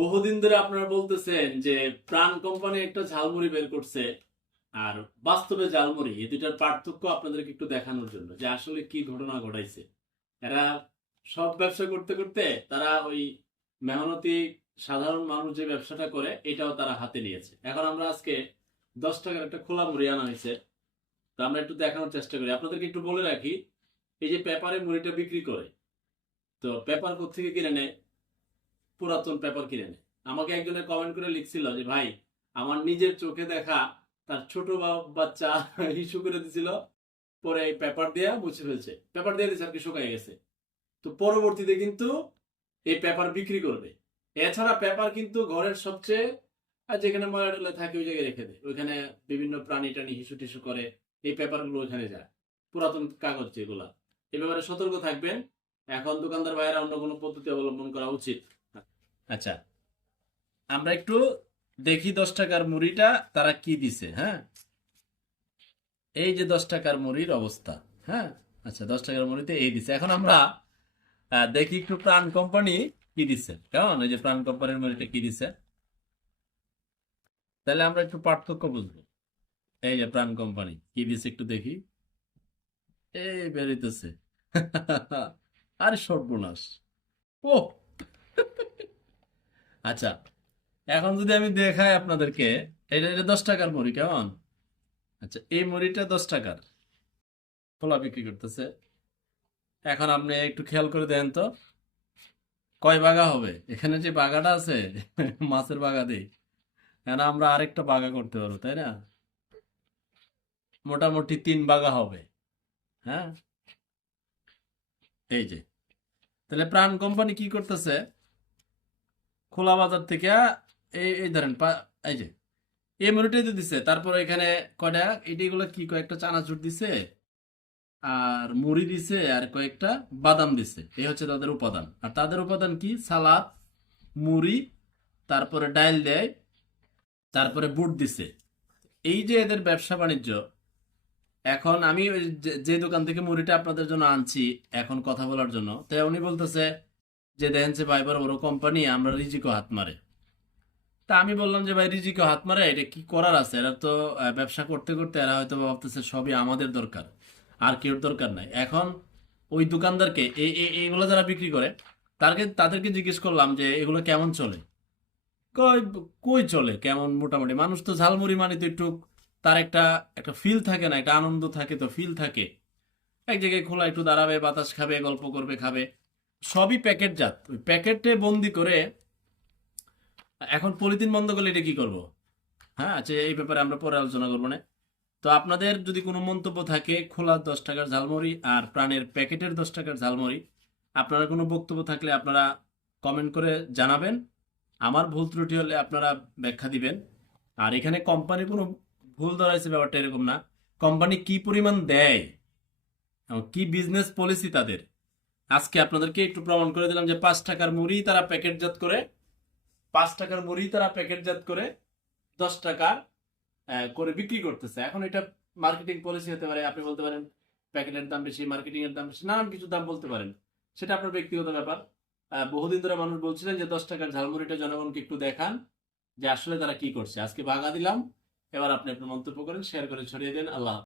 বহুদিন ধরে আপনারা বলতেছেন যে প্রাণ কোম্পানি একটা ঝালমুড়ি বের করছে আর বাস্তবে ঝালমুড়ি, এই দুটার পার্থক্য আপনাদেরকে একটু দেখানোর জন্য যে আসলে কি ঘটনা ঘটাইছে। এরা সব ব্যবসা করতে করতে তারা ওই মেহনতি সাধারণ মানুষ যে ব্যবসাটা করে, এটাও তারা হাতে নিয়েছে। এখন আমরা আজকে দশ টাকার একটা খোলা মুড়ি আনা হয়েছে, তো আমরা একটু দেখানোর চেষ্টা করি। আপনাদেরকে একটু বলে রাখি, এই যে পেপারে মুড়িটা বিক্রি করে, তো পেপার কোথেকে কিনে নেয়? পুরাতন পেপার কিনে নেয় আমাকে একজনে কমেন্ট করে লিখছিল যে, ভাই, আমার নিজের চোখে দেখা তার ছোট বাচ্চা ইস্যু করে দিছিল, পরে এই পেপার দিয়ে মুছে ফেলছে। পেপার দিয়ে দিচ্ছে আর কি শুকাই গেছে। তো পরবর্তীতে কিন্তু এই পেপার বিক্রি করবে। এছাড়া পেপার কিন্তু ঘরের সবচেয়ে আর যেখানে ময়লা থাকে ওই জায়গায় রেখে দেয় ওইখানে বিভিন্ন প্রাণী টানি হিসু টিসু করে এই পেপারগুলো ওইখানে যায়। পুরাতন কাগজ যেগুলা। এ ব্যাপারে সতর্ক থাকবেন। এখন দোকানদার ভাইয়েরা অন্য কোনো পদ্ধতি অবলম্বন করা উচিত। আচ্ছা। আমরা একটু দেখি দশ টাকার মুড়িটা, তারা কি দিছে হ্যাঁ? এই যে দশ টাকার মুড়ির অবস্থা হ্যাঁ? আচ্ছা দশ টাকার মুড়িতে এই দিছে। এখন আমরা দেখি একটু প্রাণ কোম্পানি কি দিছে। কেমন? এই যে প্রাণ কোম্পানির মুড়িটা কি দিছে? তাহলে আমরা একটু পার্থক্য বুঝব। এই যে প্রাণ কোম্পানি, কি দিছে একটু দেখি। এই বেরিতেছে। আরে সর্বনাশ। ও আচ্ছা এখন যদি আমি দেখাই আপনাদেরকে, এটা এটা দশ টাকার মুড়ি, কেমন? আচ্ছা এই মুড়িটা দশ টাকার। খোলা বিক্রি করতেছে। এখন আপনি একটু খেয়াল করে দেন তো, কয় বাগা হবে? এখানে যে বাগাটা আছে, মাছের বাগা দিই। এখন আমরা আরেকটা বাগা করতে পারব, তাই না? মোটামুটি তিন বাগা হবে। হ্যাঁ? এই যে। তাহলে প্রাণ কোম্পানি কি করতেছে? খোলা বাজার থেকে এই এই ধরেন এই যে, এই মুড়িটাই তো দিছে, তারপর এখানে কয়টা এটিগুলো কি কয়েকটা চানাচুর দিছে, আর মুড়ি দিছে, আর কয়েকটা বাদাম দিছে, এই হচ্ছে তাদের উপাদান। আর তাদের উপাদান কি? সালাদ, মুড়ি, তারপরে ডাইল দেয়, তারপরে বুট দিছে। এই যে এদের ব্যবসা বাণিজ্য, এখন আমি যে দোকান থেকে মুড়িটা আপনাদের জন্য আনছি, এখন কথা বলার জন্য তাই উনি বলতেছে যে দেখেন যে ভাই বড় কোম্পানি আমরা রিজিকো হাত মারে। তা আমি বললাম যে, ভাই, রিজিকো হাত মারে, এটা কি করার আছে? এরা তো ব্যবসা করতে করতে এরা হয়তো ভাবতেছে সবই আমাদের দরকার, আর কেউ দরকার নাই। এখন ওই দোকানদারকে এই এই- এইগুলো যারা বিক্রি করে তাদেরকে তাদেরকে জিজ্ঞেস করলাম যে, এগুলো কেমন চলে? কই কই চলে? কেমন মোটামুটি? মানুষ তো ঝালমুড়ি মানে তো একটু, তার একটা একটা ফিল থাকে না, একটা আনন্দ থাকে, তো ফিল থাকে। এক জায়গায় খোলা, একটু দাঁড়াবে, বাতাস খাবে, গল্প করবে, খাবে। সবই প্যাকেটজাত ওই প্যাকেটে বন্দি করে, এখন পলিথিন বন্ধ করলে এটা কি করব? হ্যাঁ আচ্ছা এই ব্যাপারে আমরা পরে আলোচনা করব না। তো আপনাদের যদি কোনো মন্তব্য থাকে, খোলা দশ টাকার ঝালমুড়ি আর প্রাণের প্যাকেটের দশ টাকার ঝালমুড়ি, আপনারা কোনো বক্তব্য থাকলে আপনারা কমেন্ট করে জানাবেন। আমার ভুল ত্রুটি হলে আপনারা ব্যাখ্যা দিবেন। আর এখানে কোম্পানির কোনো ভুল ধরাইছে ব্যাপারটা এরকম না। কোম্পানি কি পরিমাণ দেয়? কি বিজনেস পলিসি তাদের? আজকে আপনাদেরকে একটু প্রমাণ করে দিলাম যে পাঁচ টাকার মুড়ি তারা প্যাকেটজাত করে, পাঁচ টাকার মুড়ি তারা প্যাকেটজাত করে দশ টাকা করে বিক্রি করতেছে। এখন এটা মার্কেটিং পলিসি হতে পারে, আপনি বলতে পারেন প্যাকেটের দাম বেশি মার্কেটিং এর দাম বেশি, নানান কিছু দাম বলতে পারেন। সেটা আপনার ব্যক্তিগত ব্যাপার। বহুদিন ধরে মানুষ বলছিলেন যে দশ টাকার ঝালমুড়িটা জনগণকে একটু দেখান যে আসলে তারা কি করছে। আজকে ভাগা দিলাম, এবার আপনি আপনার মন্তব্য করেন শেয়ার করে ছড়িয়ে দেন। আল্লাহ।